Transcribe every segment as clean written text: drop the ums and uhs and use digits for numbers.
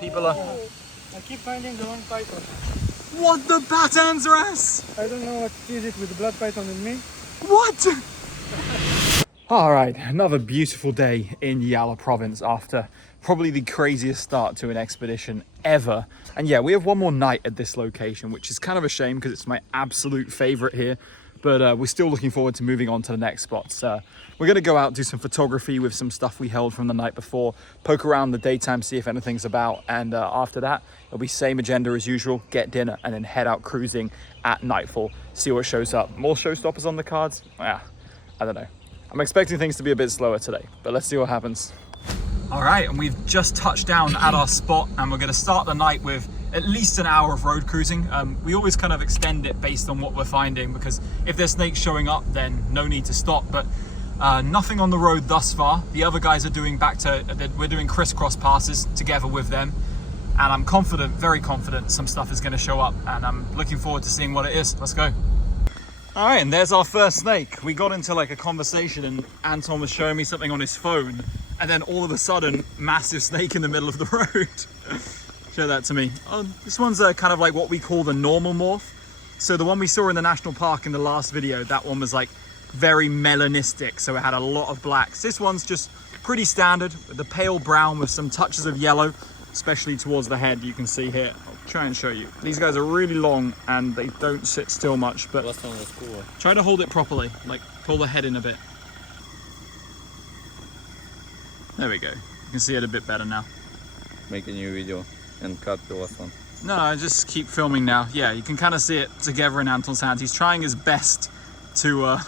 People are... I keep finding the wrong python. What the patterns, Ras? I don't know what is it with the blood python and me. What? All right, another beautiful day in Yala province after probably the craziest start to an expedition ever. And yeah, we have one more night at this location, which is kind of a shame because it's my absolute favorite here. But we're still looking forward to moving on to the next spots. We're going to go out, do some photography with some stuff we held from the night before, poke around the daytime, see if anything's about. And after that, it'll be same agenda as usual, get dinner and then head out cruising at nightfall, see what shows up. More showstoppers on the cards? Yeah, I don't know. I'm expecting things to be a bit slower today, but let's see what happens. All right, and we've just touched down at our spot and we're going to start the night with at least an hour of road cruising. We always kind of extend it based on what we're finding, because if there's snakes showing up, then no need to stop. But nothing on the road thus far. The other guys are doing we're doing crisscross passes together with them. And I'm confident, very confident, some stuff is going to show up. And I'm looking forward to seeing what it is. Let's go. All right, and there's our first snake. We got into like a conversation and Anton was showing me something on his phone. And then all of a sudden, massive snake in the middle of the road. Show that to me. Oh, this one's kind of like what we call the normal morph. So the one we saw in the national park in the last video, that one was like very melanistic. So it had a lot of blacks. This one's just pretty standard, the pale brown with some touches of yellow, especially towards the head. You can see here. I'll try and show you. These guys are really long and they don't sit still much, but try to hold it properly, like pull the head in a bit. There we go. You can see it a bit better now. Make a new video and cut the last one. No, I just keep filming now. Yeah, you can kind of see it together in Anton's hand. He's trying his best to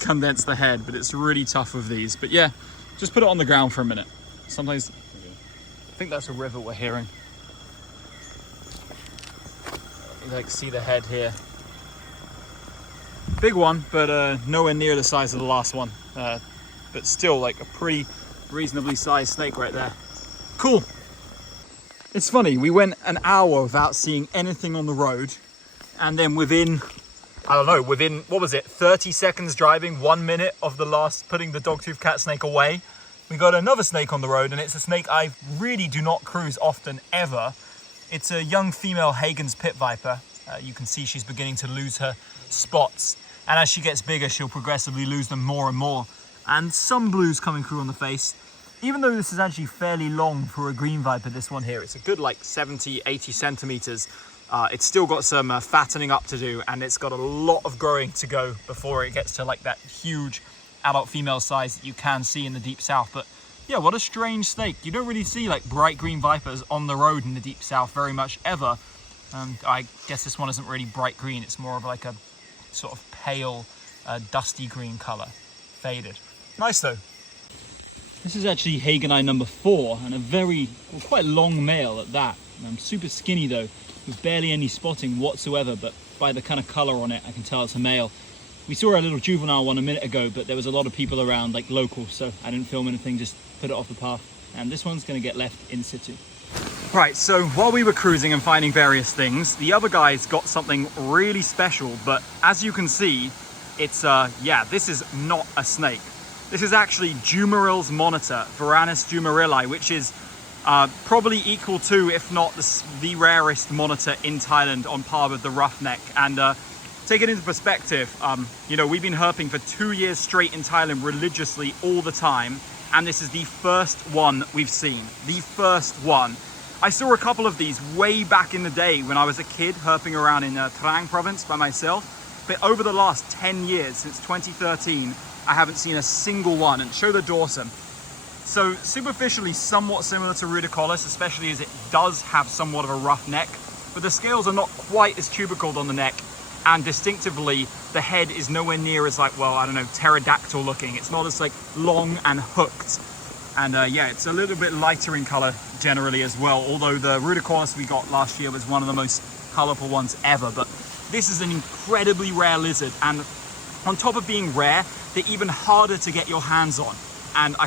condense the head, but it's really tough with these. But yeah, just put it on the ground for a minute. Sometimes, I think that's a river we're hearing. You like see the head here. Big one, but nowhere near the size of the last one. But still like a pretty reasonably sized snake right there. Cool. It's funny, we went an hour without seeing anything on the road, and then within, I don't know, what was it, 30 seconds driving, 1 minute of the last putting the dogtooth cat snake away, we got another snake on the road, and it's a snake I really do not cruise often ever. It's a young female Hagen's pit viper. You can see she's beginning to lose her spots, and as she gets bigger, she'll progressively lose them more and more, and some blues coming through on the face. Even though this is actually fairly long for a green viper, this one here, it's a good like 70, 80 centimeters. It's still got some fattening up to do, and it's got a lot of growing to go before it gets to like that huge adult female size that you can see in the deep south. But yeah, what a strange snake. You don't really see like bright green vipers on the road in the deep south very much ever. I guess this one isn't really bright green. It's more of like a sort of pale, dusty green color, faded. Nice though. This is actually Hagenii number 4, and a very, well, quite long male at that. Super skinny though, with barely any spotting whatsoever, but by the kind of color on it, I can tell it's a male. We saw a little juvenile one a minute ago, but there was a lot of people around, like local, so I didn't film anything, just put it off the path. And this one's gonna get left in situ. Right, so while we were cruising and finding various things, the other guys got something really special, but as you can see, it's, yeah, this is not a snake. This is actually Jumeril's monitor, Varanus jumerilli, which is probably equal to, if not the rarest monitor in Thailand, on par with the roughneck. And take it into perspective, you know, we've been herping for 2 years straight in Thailand religiously all the time, and this is the first one we've seen. The first one. I saw a couple of these way back in the day when I was a kid herping around in Trang province by myself, but over the last 10 years, since 2013, I haven't seen a single one. And show the dorsum. So superficially somewhat similar to Rudicollis, especially as it does have somewhat of a rough neck, but the scales are not quite as tubercled on the neck, and distinctively the head is nowhere near as like, well, I don't know, pterodactyl looking. It's not as like long and hooked. And yeah, it's a little bit lighter in color generally as well, although the Rudicollis we got last year was one of the most colorful ones ever. But this is an incredibly rare lizard, and on top of being rare, they're even harder to get your hands on. And I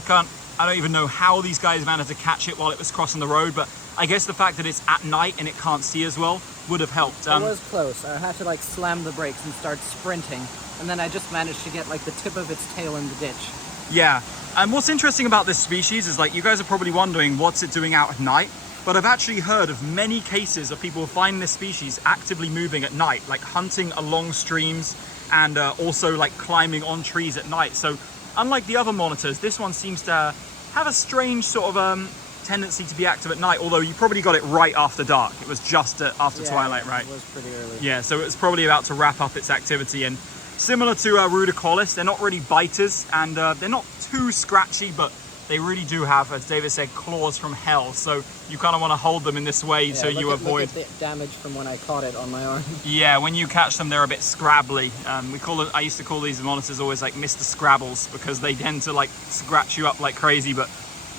don't even know how these guys managed to catch it while it was crossing the road, but I guess the fact that it's at night and it can't see as well would have helped. It was close. I had to like slam the brakes and start sprinting, and then I just managed to get like the tip of its tail in the ditch. Yeah, and what's interesting about this species is, like, you guys are probably wondering what's it doing out at night. but I've actually heard of many cases of people finding this species actively moving at night, like hunting along streams and also like climbing on trees at night. So unlike the other monitors, this one seems to have a strange sort of tendency to be active at night, although you probably got it right after dark. It was just after twilight, right? It was pretty early. Yeah, so it's probably about to wrap up its activity. And similar to Rudicollis, they're not really biters, and they're not too scratchy, but they really do have, as David said, claws from hell. So you kind of want to hold them in this way so you avoid look at the damage from when I caught it on my arm. Yeah, when you catch them, they're a bit scrabbly. I used to call these monitors always like Mr. Scrabbles, because they tend to like scratch you up like crazy. But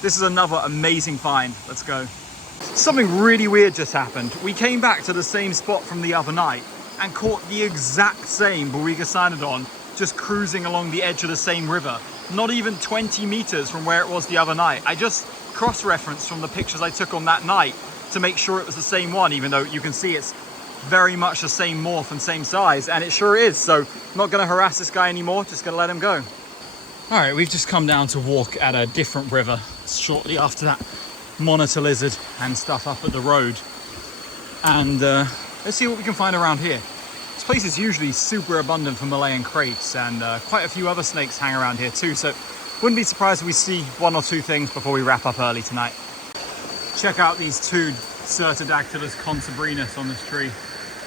this is another amazing find. Let's go. Something really weird just happened. We came back to the same spot from the other night and caught the exact same Boiga just cruising along the edge of the same river. Not even 20 meters from where it was the other night. I just cross-referenced from the pictures I took on that night to make sure it was the same one, even though you can see it's very much the same morph and same size, and it sure is. So I'm not gonna harass this guy anymore, just gonna let him go. All right, we've just come down to walk at a different river shortly after that monitor lizard and stuff up at the road. And let's see what we can find around here. This place is usually super abundant for Malayan crates, and quite a few other snakes hang around here too, so wouldn't be surprised if we see one or two things before we wrap up early tonight. Check out these two Certodactylus consabrinus on this tree.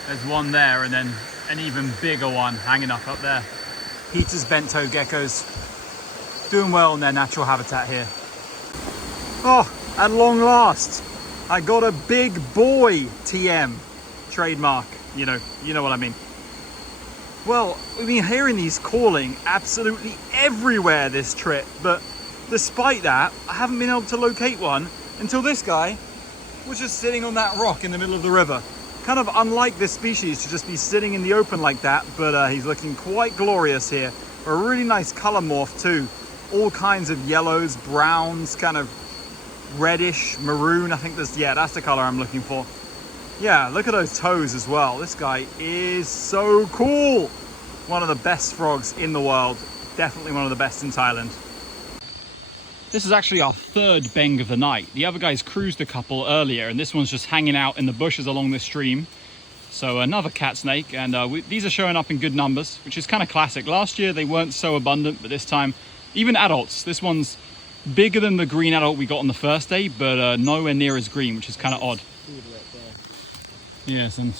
There's one there, and then an even bigger one hanging up there. Peter's bent-toed geckos, doing well in their natural habitat here. Oh, at long last, I got a big boy TM trademark. You know what I mean. Well, we've been hearing these calling absolutely everywhere this trip, but despite that, I haven't been able to locate one until this guy was just sitting on that rock in the middle of the river. Kind of unlike this species to just be sitting in the open like that, but he's looking quite glorious here. A really nice color morph too. All kinds of yellows, browns, kind of reddish, maroon. I think that's the color I'm looking for. Yeah, look at those toes as well. This guy is so cool. One of the best frogs in the world. Definitely one of the best in Thailand. This is actually our third beng of the night. The other guys cruised a couple earlier, and this one's just hanging out in the bushes along the stream. So another cat snake, and these are showing up in good numbers, which is kind of classic. Last year they weren't so abundant, but this time, even adults. This one's bigger than the green adult we got on the first day, but nowhere near as green, which is kind of odd. Yes, and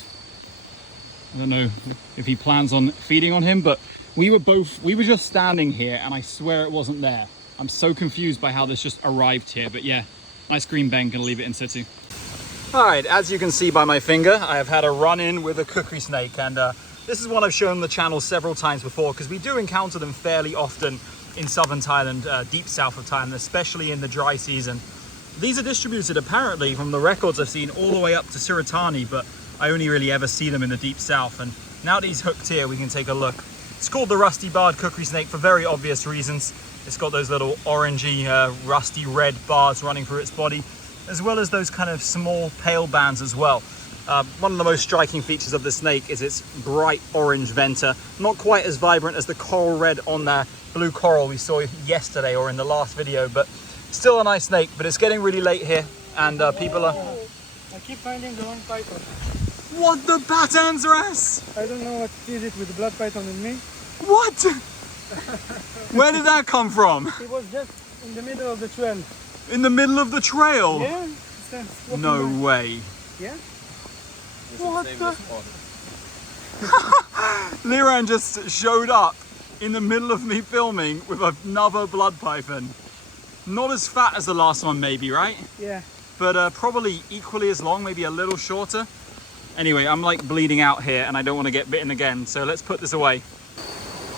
I don't know if he plans on feeding on him, but we were just standing here and I swear it wasn't there. I'm so confused by how this just arrived here, but yeah, nice green beng, gonna leave it in situ. All right, as you can see by my finger, I have had a run-in with a kukri snake, and this is one I've shown on the channel several times before, because we do encounter them fairly often in southern Thailand, deep south of Thailand, especially in the dry season. These are distributed apparently from the records I've seen all the way up to Siratani, but I only really ever see them in the deep south. And now that he's hooked here, we can take a look. It's called the rusty-barred kukri snake for very obvious reasons. It's got those little orangey, rusty red bars running through its body, as well as those kind of small pale bands as well. One of the most striking features of the snake is its bright orange venter. Not quite as vibrant as the coral red on the blue coral we saw yesterday or in the last video, but still a nice snake. But it's getting really late here, and people are... I keep finding the wrong python. What the patterns, Ras? I don't know what is it with the blood python in me. What? Where did that come from? It was just in the middle of the trail. In the middle of the trail? Yeah. No way. Yeah. What the? Liran just showed up in the middle of me filming with another blood python. Not as fat as the last one maybe, right? Yeah. But probably equally as long, maybe a little shorter. Anyway, I'm like bleeding out here and I don't want to get bitten again, so let's put this away.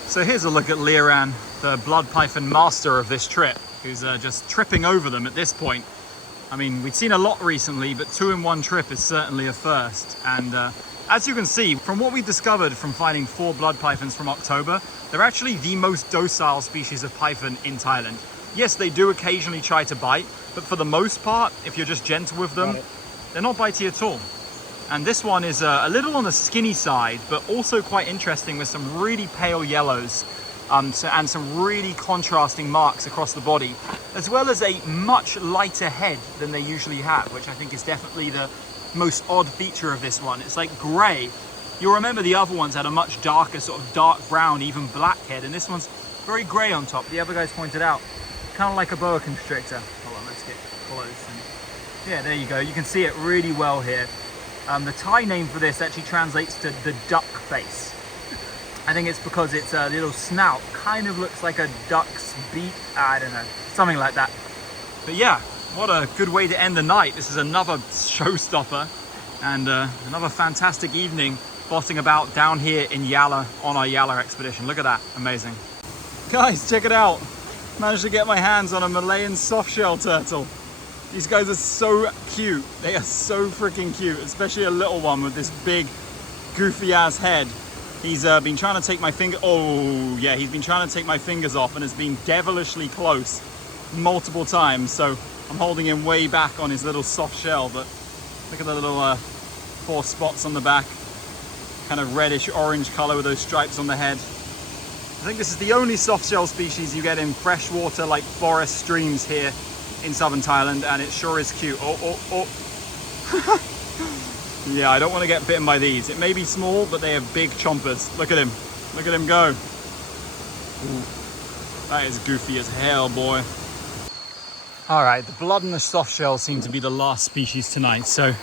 So here's a look at Liran, the blood python master of this trip, who's just tripping over them at this point. I mean, we've seen a lot recently, but 2 in 1 trip is certainly a first. And as you can see, from what we discovered from finding 4 blood pythons from October, they're actually the most docile species of python in Thailand. Yes, they do occasionally try to bite, but for the most part, if you're just gentle with them, they're not bitey at all. And this one is a little on the skinny side, but also quite interesting with some really pale yellows. and some really contrasting marks across the body, as well as a much lighter head than they usually have, which I think is definitely the most odd feature of this one. It's like grey. You'll remember the other ones had a much darker, sort of dark brown, even black head, and this one's very grey on top. The other guys pointed out, kind of like a boa constrictor. Hold on, let's get close. And yeah, there you go. You can see it really well here. The Thai name for this actually translates to the duck face. I think it's because its little snout kind of looks like a duck's beak. I don't know, something like that. But yeah, what a good way to end the night. This is another showstopper and another fantastic evening spotting about down here in Yala on our Yala expedition. Look at that, amazing. Guys, check it out. Managed to get my hands on a Malayan softshell turtle. These guys are so cute. They are so freaking cute, especially a little one with this big goofy ass head. He's been trying to take my finger. Oh yeah, he's been trying to take my fingers off and has been devilishly close multiple times. So I'm holding him way back on his little soft shell, but look at the little 4 spots on the back. Kind of reddish orange color with those stripes on the head. I think this is the only soft shell species you get in freshwater, like forest streams here in southern Thailand, and it sure is cute. Oh. Yeah, I don't want to get bitten by these. It may be small, but they have big chompers. Look at him. Look at him go. Ooh, that is goofy as hell, boy. All right, the blood and the soft shell seem to be the last species tonight, so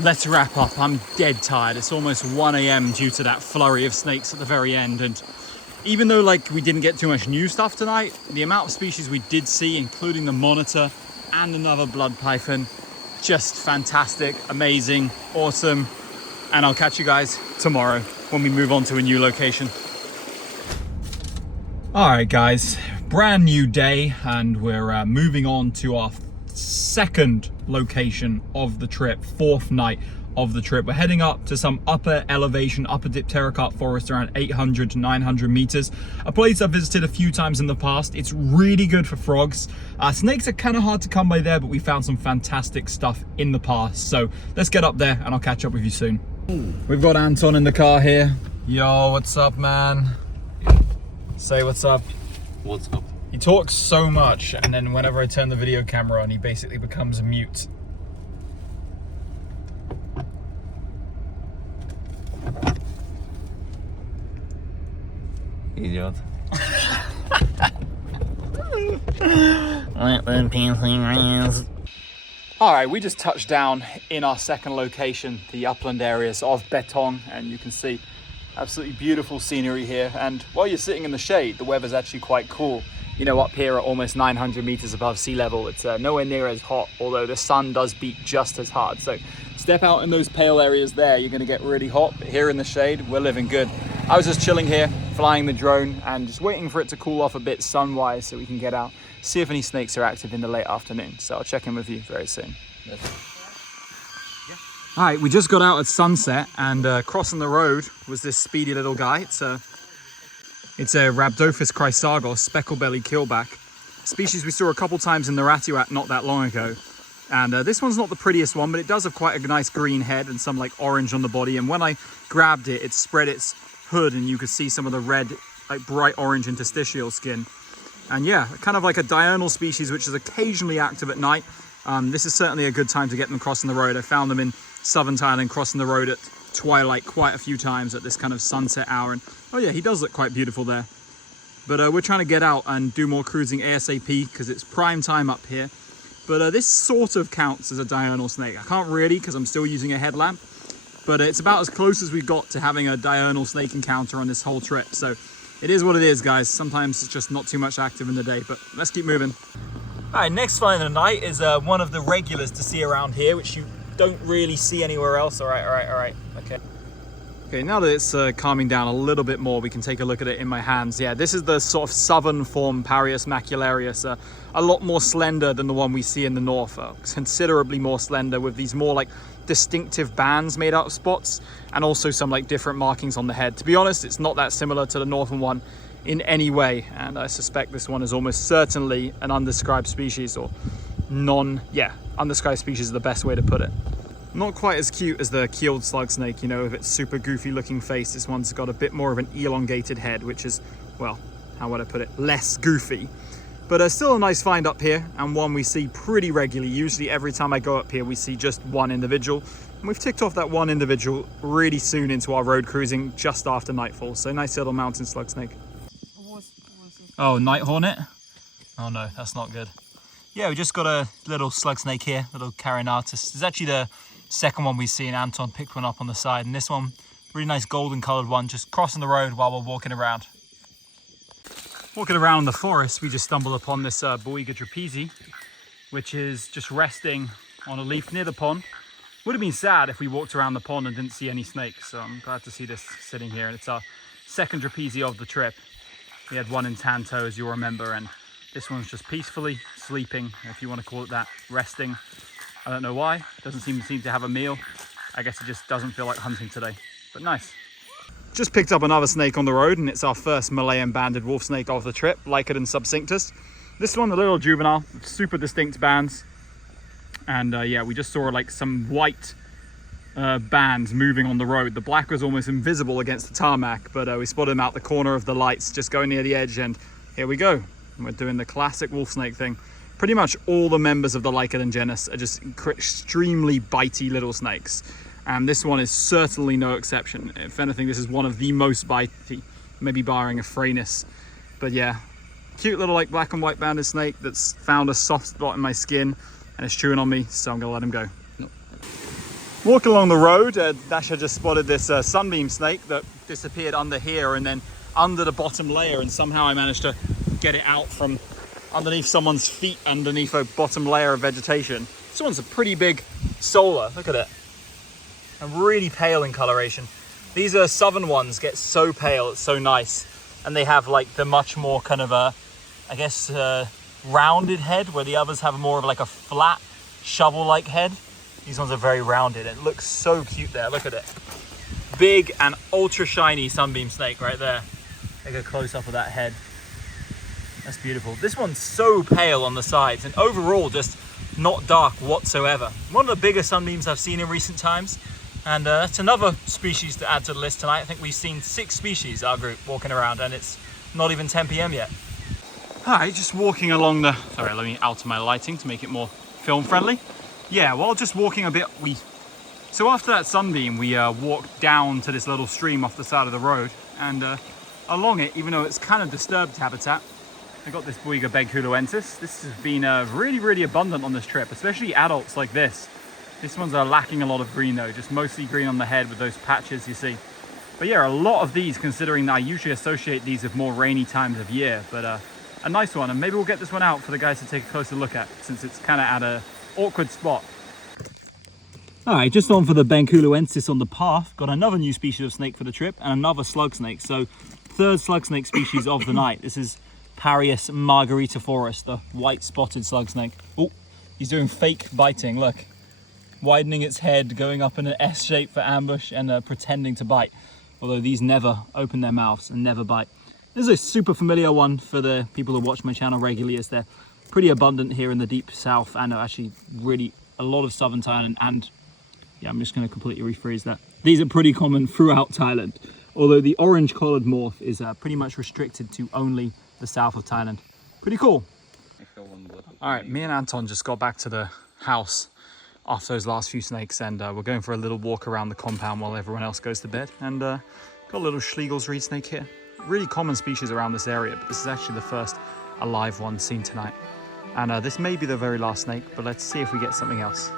let's wrap up. I'm dead tired. It's almost 1 a.m. due to that flurry of snakes at the very end, and even though like we didn't get too much new stuff tonight, the amount of species we did see, including the monitor and another blood python, just fantastic, amazing, awesome. And I'll catch you guys tomorrow when we move on to a new location. All right, guys, brand new day, and we're moving on to our second location of the trip, 4th night of the trip. We're heading up to some upper elevation, upper dipterocarp forest around 800 to 900 meters. A place I've visited a few times in the past. It's really good for frogs. Snakes are kind of hard to come by there, but we found some fantastic stuff in the past. So let's get up there and I'll catch up with you soon. We've got Anton in the car here. Yo, what's up, man? Say what's up. What's up? He talks so much, and then whenever I turn the video camera on, he basically becomes mute. Idiot. All right, we just touched down in our second location, the upland areas of Betong, and you can see absolutely beautiful scenery here. And while you're sitting in the shade, the weather's actually quite cool. You know, up here at almost 900 meters above sea level, it's nowhere near as hot, although the sun does beat just as hard. So step out in those pale areas there, you're gonna get really hot, but here in the shade, we're living good. I was just chilling here, flying the drone, and just waiting for it to cool off a bit sun-wise so we can get out, see if any snakes are active in the late afternoon. So I'll check in with you very soon. All right, we just got out at sunset, and crossing the road was this speedy little guy. It's a Rhabdophis chrysagos, speckle-bellied keelback, species we saw a couple times in the Ratuat not that long ago. And this one's not the prettiest one, but it does have quite a nice green head and some like orange on the body. And when I grabbed it, it spread its hood and you could see some of the red, like bright orange interstitial skin. And yeah, kind of like a diurnal species, which is occasionally active at night. This is certainly a good time to get them crossing the road. I found them in southern Thailand crossing the road at twilight quite a few times at this kind of sunset hour. And oh yeah, he does look quite beautiful there. But we're trying to get out and do more cruising ASAP because it's prime time up here. But this sort of counts as a diurnal snake. I can't really because I'm still using a headlamp, but it's about as close as we got to having a diurnal snake encounter on this whole trip. So it is what it is, guys. Sometimes it's just not too much active in the day, but let's keep moving. All right, next find of the night is one of the regulars to see around here, which you don't really see anywhere else. All right, okay. Okay, now that it's calming down a little bit more, we can take a look at it in my hands. Yeah, this is the sort of southern form Parius macularius, a lot more slender than the one we see in the north, considerably more slender with these more like distinctive bands made out of spots and also some like different markings on the head. To be honest, it's not that similar to the northern one in any way, and I suspect this one is almost certainly an undescribed species, or undescribed species is the best way to put it. Not quite as cute as the keeled slug snake, you know, with its super goofy looking face. This one's got a bit more of an elongated head, which is well, how would I put it, less goofy. But still a nice find up here, and one we see pretty regularly. Usually every time I go up here, we see just one individual. And we've ticked off that one individual really soon into our road cruising just after nightfall. So nice little mountain slug snake. Oh, night hornet? Oh no, that's not good. Yeah, we just got a little slug snake here, little carinatus. It's actually the second one we've seen. Anton picked one up on the side, and this one, really nice golden colored one, just crossing the road while we're walking around. Walking around the forest, we just stumbled upon this Boiga trapezi, which is just resting on a leaf near the pond. Would have been sad if we walked around the pond and didn't see any snakes, so I'm glad to see this sitting here. And it's our second trapezi of the trip. We had one in Tanto, as you'll remember, and this one's just peacefully sleeping, if you want to call it that, resting. I don't know why, doesn't seem to have a meal. I guess it just doesn't feel like hunting today, but nice. Just picked up another snake on the road, and it's our first Malayan banded wolf snake of the trip, Lycodon subcinctus. This one, a little juvenile, super distinct bands. And yeah, we just saw like some white bands moving on the road. The black was almost invisible against the tarmac, but we spotted them out the corner of the lights, just going near the edge, and here we go. We're doing the classic wolf snake thing. Pretty much all the members of the Lycodon genus are just extremely bitey little snakes. And this one is certainly no exception. If anything, this is one of the most bitey, maybe barring a Phranus. But yeah, cute little like black and white banded snake that's found a soft spot in my skin and it's chewing on me, so I'm gonna let him go. Nope. Walking along the road, Dasha just spotted this sunbeam snake that disappeared under here and then under the bottom layer, and somehow I managed to get it out from underneath someone's feet, underneath a bottom layer of vegetation. This one's a pretty big solar, look at it. And really pale in coloration. These are southern ones, get so pale, it's so nice. And they have like the much more kind of a, I guess, rounded head, where the others have more of like a flat shovel-like head. These ones are very rounded. It looks so cute there, look at it. Big and ultra shiny sunbeam snake right there. Take a close up of that head. That's beautiful. This one's so pale on the sides and overall just not dark whatsoever. One of the bigger sunbeams I've seen in recent times. And that's another species to add to the list tonight. I think we've seen 6 species, our group, walking around, and it's not even 10 p.m. yet. Hi, just walking along the... Sorry, let me alter my lighting to make it more film friendly. Yeah, while just walking a bit, So after that sunbeam, we walked down to this little stream off the side of the road, and along it, even though it's kind of disturbed habitat, I got this Boiga beghuloensis. This has been really, really abundant on this trip, especially adults like this. This one's lacking a lot of green though, just mostly green on the head with those patches you see. But yeah, a lot of these, considering that I usually associate these with more rainy times of year, but a nice one. And maybe we'll get this one out for the guys to take a closer look at, since it's kind of at a awkward spot. All right, just on for the beghuloensis on the path. Got another new species of snake for the trip and another slug snake. So third slug snake species of the night. This is Parius margaritiforus, the white spotted slug snake. Oh, he's doing fake biting, look. Widening its head, going up in an S shape for ambush, and pretending to bite. Although these never open their mouths and never bite. This is a super familiar one for the people who watch my channel regularly, as they're pretty abundant here in the deep south, and actually really a lot of southern Thailand. And yeah, I'm just going to completely rephrase that. These are pretty common throughout Thailand, although the orange collared morph is pretty much restricted to only the south of Thailand. Pretty cool. All right, me and Anton just got back to the house after those last few snakes, and we're going for a little walk around the compound while everyone else goes to bed. And got a little Schlegel's reed snake here. Really common species around this area, but this is actually the first alive one seen tonight. And this may be the very last snake, but let's see if we get something else.